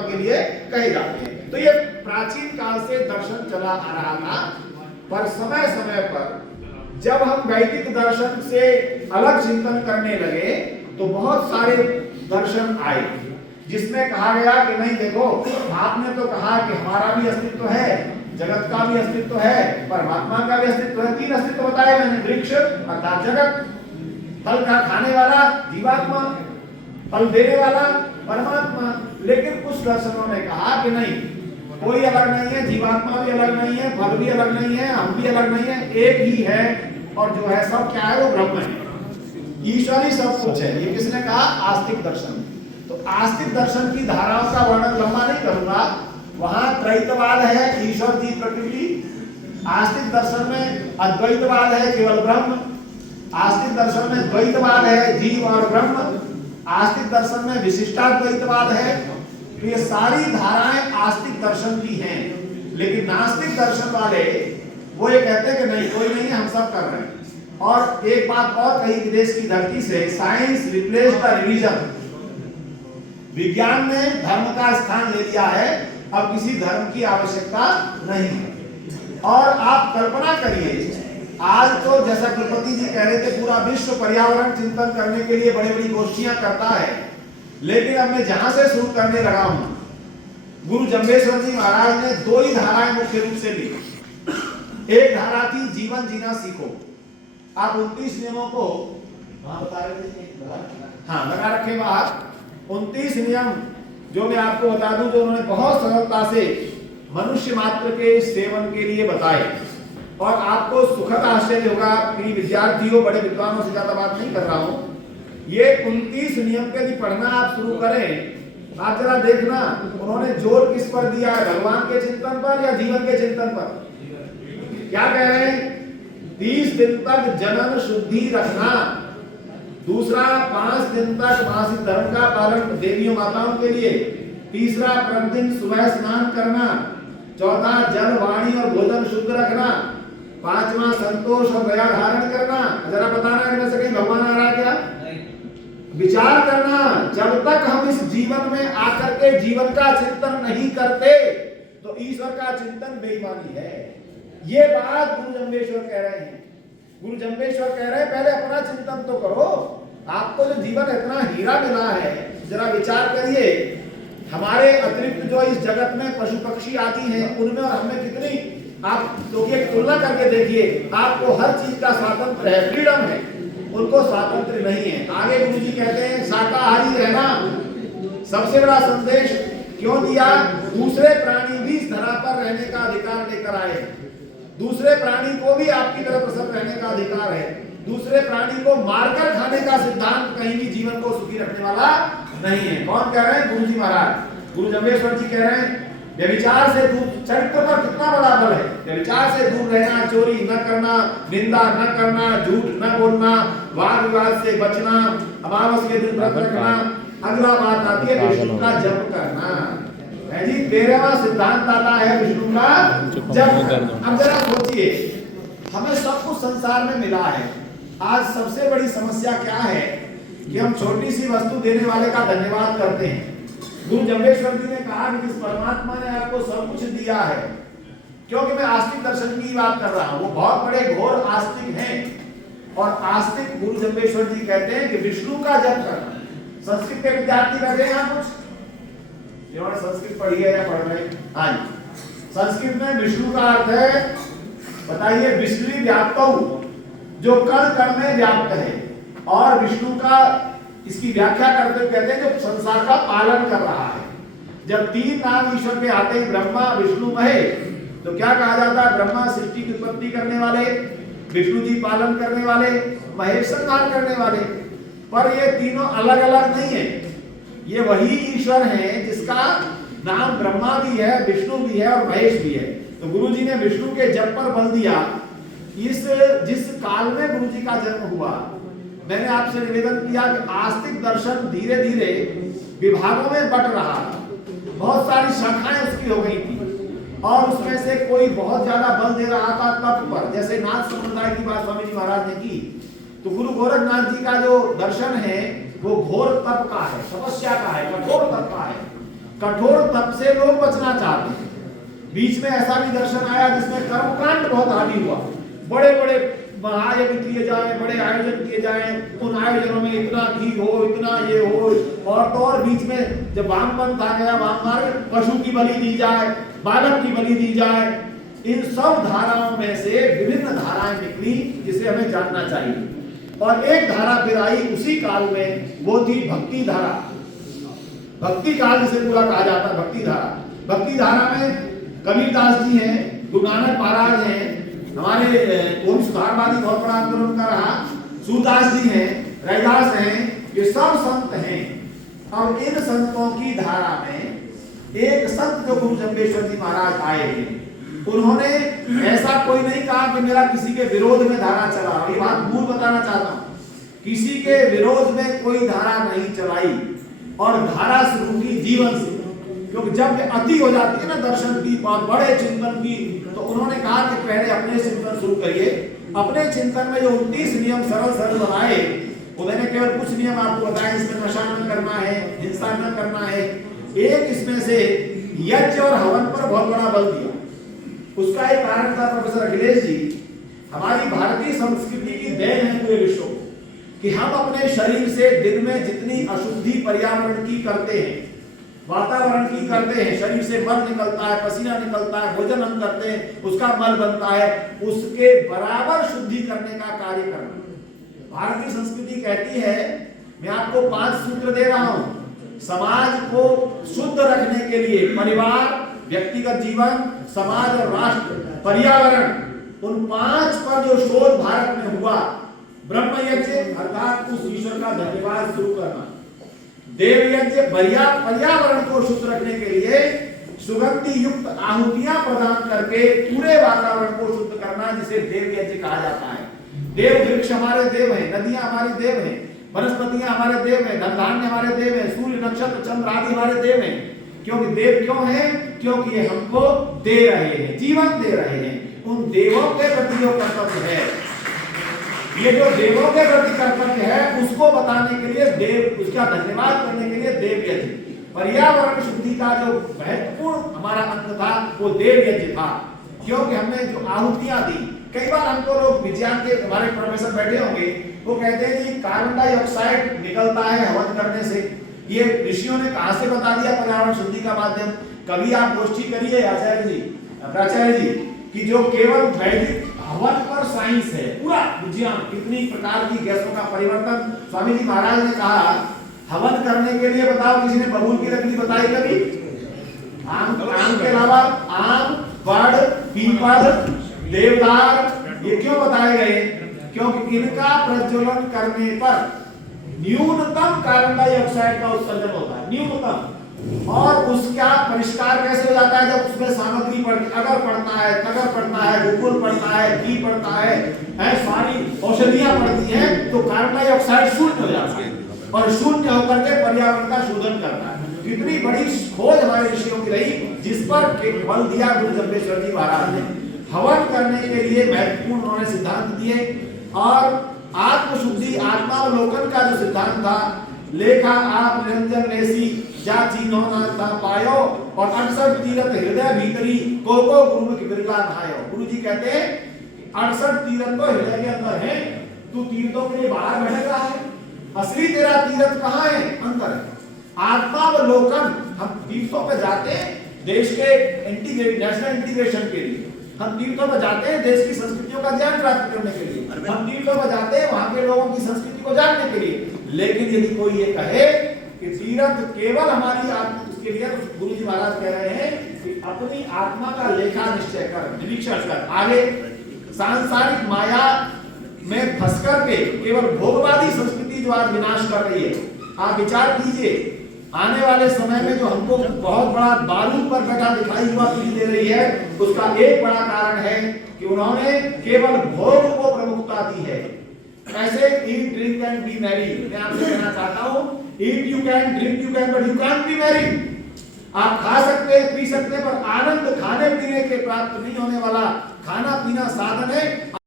परमात्मा के लिए कहे जाते हैं। तो ये प्राचीन काल से दर्शन चला आ रहा था, पर समय समय पर जब हम वैदिक दर्शन से अलग चिंतन करने लगे तो बहुत सारे दर्शन आए, जिसमें कहा गया कि नहीं देखो, आपने तो कहा कि हमारा भी अस्तित्व है, जगत का भी अस्तित्व है, परमात्मा का भी अस्तित्व है। तीन अस्तित्व बताए मैंने, वृक्ष अर्थात जगत, फल का खाने वाला जीवात्मा, फल देने वाला परमात्मा। लेकिन कुछ दर्शनों ने कहा कि नहीं, कोई अलग नहीं है, जीवात्मा भी अलग नहीं है, फल भी अलग नहीं है, हम भी अलग नहीं है, एक ही है, और जो है सब क्या है, वो ब्रह्म है, ईश्वर ही सब कुछ है। ये किसने कहा? आस्तिक दर्शन। तो आस्तिक दर्शन की धाराओं का वर्णन लंबा नहीं करूंगा। वहां त्रैतवाद है, ईश्वर जी प्रकृति। आस्तिक दर्शन में अद्वैतवाद है, केवल ब्रह्म। आस्तिक दर्शन में द्वैतवाद है, जीव और ब्रह्म। आस्तिक दर्शन में विशिष्टाद्वैतवाद है। तो ये सारी धाराएं आस्तिक दर्शन की हैं। लेकिन नास्तिक दर्शन वाले वो ये कहते हैं कि नहीं, कोई नहीं है, हम सब कर रहे हैं। और एक बात और कही विदेश की धरती से, साइंस रिप्लेस द रिलीजन। विज्ञान ने धर्म का स्थान ले लिया है, अब किसी धर्म की आवश्यकता नहीं है। और आप कल्पना करिए, आज तो जैसा कुलपति जी कह रहे थे, पूरा विश्व पर्यावरण चिंतन करने के लिए बड़ी बड़ी गोष्ठियां करता है। लेकिन अब मैं जहां से शुरू करने लगा हूं, गुरु जम्बेश्वर जी महाराज ने दो ही धाराएं मुख्य रूप से ली। एक धारा थी जीवन जीना सीखो। आप 29 नियमों को वहां बता रहे थे, हाँ लगा रखे बाहर। 29 नियम जो मैं आपको बता दूं, जो उन्होंने बहुत सरलता से मनुष्य मात्र के सेवन के लिए बताए। और आपको सुखद आश्चर्य होगा, मेरी विद्यार्थियों, बड़े विद्वानों से ज्यादा बात नहीं कर रहा हूं। ये 29 नियम के यदि पढ़ना आप शुरू करें, आप जरा देखना उन्होंने जोर किस पर दिया है, भगवान के चिंतन पर या जीवन के चिंतन पर। क्या कह रहे हैं? 30 दिन तक जनन शुद्धि रखना। दूसरा, 5 दिन तक मासिक धर्म का पालन देवियों माताओं के लिए। तीसरा, प्रतिदिन सुबह स्नान करना। चौथा, जल वाणी और भोजन शुद्ध रखना। पांचवा, संतोष और दया धारण करना। जरा बताना इनमें से कहीं भगवान आ रहा है क्या? विचार करना। जब तक हम इस जीवन में आकर के जीवन का चिंतन नहीं करते तो ईश्वर का चिंतन बेईमानी है। ये बात गुरु जम्बेश्वर कह रहे हैं। गुरु जम्बेश्वर कह रहे हैं, पहले अपना चिंतन तो करो। आपको जो जीवन इतना हीरा मिला है, जरा विचार करिए, हमारे अतिरिक्त जो इस जगत में पशु पक्षी आदि हैं, उनमें और हमें कितनी, आप देखिए, तुलना करके देखिए, आपको हर चीज का स्वातंत्र है, फ्रीडम है, उनको स्वातंत्र नहीं है। आगे गुरु जी कहते हैं शाकाहारी रहना। सबसे बड़ा संदेश क्यों दिया? दूसरे प्राणी भी इस धरा पर रहने का अधिकार लेकर आए। दूसरे प्राणी को भी आपकी तरह प्रसन्न रहने का अधिकार है। दूसरे प्राणी को मारकर खाने का सिद्धांत कहीं भी जीवन को सुखी रखने वाला नहीं है। कौन कह रहे हैं? गुरु जी महाराज। गुरु जम्बेश्वर जी कह रहे हैं, व्यभिचार से दूर, चरित्र पर कितना बड़ा बल है। व्यभिचार से दूर रहना, चोरी न करना, निंदा न करना, झूठ न बोलना, वाद विवाद से बचना, अमावस के दिन व्रत रखना। अगला बात आती है विष्णु का जप करना। है जी, 13वां सिद्धांत आता है विष्णु का जप। अब जरा सोचिए, हमें सब कुछ संसार में मिला है। आज सबसे बड़ी समस्या क्या है कि हम छोटी सी वस्तु देने वाले का धन्यवाद करते हैं। गुरु जम्बेश्वर जी ने कहा कि इस परमात्मा ने आपको सब कुछ दिया है। क्योंकि मैं आस्तिक दर्शन की बात कर रहा हूं, वो बहुत बड़े घोर आस्तिक हैं। और आस्तिक गुरु जम्बेश्वर जी कहते हैं कि विष्णु का जप करना। संस्कृत के विद्यार्थी बैठे हैं यहाँ कुछ, जिन्होंने संस्कृत पढ़ी है या पढ़ रहे हैं? हाँ जी। संस्कृत में विष्णु का अर्थ है, बताइए, विष्णु व्याप्त, जो कण कण में व्याप्त है। और विष्णु का इसकी व्याख्या करते हुए कहते हैं जो संसार का पालन कर रहा है। जब 3 नाम ईश्वर के आते हैं, ब्रह्मा विष्णु महेश, तो क्या कहा जाता है? ब्रह्मा सृष्टि की उत्पत्ति करने वाले, विष्णु जी पालन करने वाले, महेश संहार करने वाले। पर ये तीनों अलग अलग नहीं है, ये वही ईश्वर है जिसका नाम ब्रह्मा भी है, विष्णु भी है और महेश भी है। तो गुरु जी ने विष्णु के जप पर बल दिया। जिस काल में गुरु जी का जन्म हुआ, मैंने आपसे निवेदन किया कि आस्तिक दर्शन धीरे धीरे विभागों में बट रहा था। बहुत सारी शाखाएं उसकी हो गई थी और उसमें से कोई बहुत ज्यादा बल दे रहा था तप पर। जैसे नाथ संप्रदाय की बात स्वामी जी महाराज ने की, तो गुरु गोरखनाथ जी का जो दर्शन है वो घोर तप का है, तपस्या का है, कठोर तप का है। कठोर तप से लोग बचना चाहते हैं। बीच में ऐसा भी दर्शन आया जिसमें कर्मकांड बहुत हावी हुआ, बड़े बड़े महायज्ञ किए जाए, बड़े आयोजन किए जाए, उन आयोजनों में इतना घी हो, इतना ये हो, और तो और बीच में जब वामपंथ आ गया, वाम मार्ग, पशु की बलि दी जाए, बालक की बलि दी जाए। इन सब धाराओं में से विभिन्न धाराएं निकली जिसे हमें जानना चाहिए। और एक धारा फिर आई उसी काल में, वो थी भक्ति धारा। भक्ति काल जिसे पूरा कहा जाता है भक्ति धारा। भक्ति धारा में कबीरदास जी हैं, गुरु नानक महाराज हैं, हमारे ओम सुधारवादी बहुत बड़ा आंदोलन कर रहा सूरदास जी हैं, रैदास हैं, ये सब संत हैं। और इन संतों की धारा में एक संत जो गुरु जम्बेश्वर जी महाराज आए हैं, उन्होंने ऐसा कोई नहीं कहा कि मेरा किसी के विरोध में धारा चला। ये बात भूल बताना चाहता हूं, किसी के विरोध में कोई धारा नहीं चलाई और धारा शुरू की जीवन से। क्योंकि जब अति हो जाती है ना दर्शन की, बहुत बड़े चिंतन की, तो उन्होंने कहा कि पहले अपने चिंतन शुरू करिए। अपने चिंतन में जो 29 नियम सरल सरल बनाए, वो मैंने केवल कुछ नियम आपको बताए। इसमें नशा न करना है, हिंसा न करना है। एक इसमें से यज्ञ और हवन पर बहुत बड़ा बल दिया। उसका एक कारण था प्रोफेसर अखिलेश जी, हमारी भारतीय संस्कृति की देन है पूरे विश्व को, कि हम अपने शरीर से दिन में जितनी अशुद्धि पर्यावरण की करते हैं, वातावरण की करते हैं, शरीर से मल निकलता है, पसीना निकलता है, भोजन हम करते हैं, उसका मल बनता है, उसके बराबर शुद्धि करने का कार्य करना। भारतीय संस्कृति कहती है, मैं आपको 5 सूत्र दे रहा हूं, समाज को शुद्ध रखने के लिए परिवार, व्यक्तिगत जीवन, समाज और राष्ट्र, पर्यावरण, उन 5 पर जो शोध भारत में हुआ, ब्रह्म यज्ञ अर्थात उस ईश्वर का धन्यवाद शुरू करना, देव यज्ञ पर्यावरण को शुद्ध रखने के लिए सुगंधि युक्त आहुतियां प्रदान करके पूरे वातावरण को शुद्ध करना, जिसे देव यज्ञ कहा जाता है। देव वृक्ष हमारे देव हैं, नदियां हमारी देव हैं, वनस्पतियां हमारे देव हैं, धन धान्य हमारे देव हैं, सूर्य नक्षत्र चंद्र आदि हमारे देव हैं। क्योंकि देव क्यों हैं? क्योंकि ये हमको दे रहे हैं, जीवन दे रहे हैं। उन देवों के प्रति जो कर्तव्य है, ये जो देवों के प्रति कर्तव्य है, उसको बताने के लिए देव, उसका धन्यवाद करने के लिए देव यज्ञ, पर्यावरण शुद्धि का जो महत्वपूर्ण हमारा अंग था वो देव यज्ञ था। क्योंकि हमने जो आहुतियां दी, कई बार हमको लोग विज्ञान के हमारे प्रोफेसर बैठे होंगे, वो कहते हैं कि कार्बन डाइऑक्साइड निकलता है हवन करने से। ये ऋषियों ने कहां से बता दिया? पर्यावरण शुद्धि का माध्यम। कभी आप गोष्ठी करिए आचार्य जी, प्राचार्य जी, कि जो केवल वैदिक हवन पर साइंस है, पूरा विज्ञान, कितनी प्रकार की गैसों का परिवर्तन। स्वामी जी महाराज ने कहा हवन करने के लिए बताओ, किसी ने बबूल की लकड़ी बताई कभी? आम के अलावा आम, बड़, पीपल, देवदार, ये क्यों बताए गए? क्योंकि इनका प्रज्वलन करने पर न्यूनतम कार्बन डाइऑक्साइड का उत्सर्जन होता है, न्यूनतम। और उसका परिष्कार कैसे हो जाता है? जब उसमें सामग्री पड़ती, अगर पड़ता है, तगर पड़ता है, गुलगुल पड़ता है, घी पड़ता है, सारी औषधियां पड़ती हैं, तो कार्बन डाइऑक्साइड शून्य हो जाता है और शून्य होकर के पर्यावरण का शोधन करता है। कितनी बड़ी खोज हमारे ऋषियों की रही, जिस पर बल दिया गुरु जम्बेश्वर जी महाराज ने। हवन करने के लिए महत्वपूर्ण उन्होंने सिद्धांत दिए। और आत्मशुद्धि, आत्मावलोकन का जो सिद्धांत था, लेखा आप निरंजन लेसी जाची नौना पायो, और 68 तीरथ हृदय भीतरी को गुरुमुख बिरला नहायो। गुरु जी कहते हैं 68 तीरथ तो हृदय के अंदर है, तू तीर्थों के लिए बाहर बैठ रहा है। असली तेरा तीर्थ कहाँ है? अंदर है। आत्मावलोकन, हम तीर्थों पर जाते हैं देश के नेशनल इंटीग्रेशन के लिए, हम तीर्थों पर जाते हैं देश की संस्कृतियों का ज्ञान प्राप्त करने के लिए, हम तीर्थों पर जाते हैं वहां के लोगों की संस्कृति को जानने के लिए। लेकिन यदि कोई ये कहे कि तीर्थ केवल हमारी आत्मा, उसके लिए गुरु जी महाराज कह रहे हैं कि अपनी आत्मा का लेखा निश्चय कर, निरीक्षण कर। आगे सांसारिक माया में फंस करके केवल भोगवादी संस्कृति जो आज विनाश कर रही है, आप विचार कीजिए आने वाले समय में जो हमको बहुत बड़ा बारूद पर बैठा दिखाई हुआ पीढ़ी दे रही है, उसका एक बड़ा कारण है कि उन्होंने केवल भोग को प्रमुखता दी है। ऐसे eat drink and B Mary, मैं आपसे कहना चाहता हूं, eat you can, drink you can, but you can't be Mary. आप खा सकते हैं, पी सकते हैं, पर आनंद खाने पीने के प्राप्त नहीं होने वाला। खाना पीना साधन है।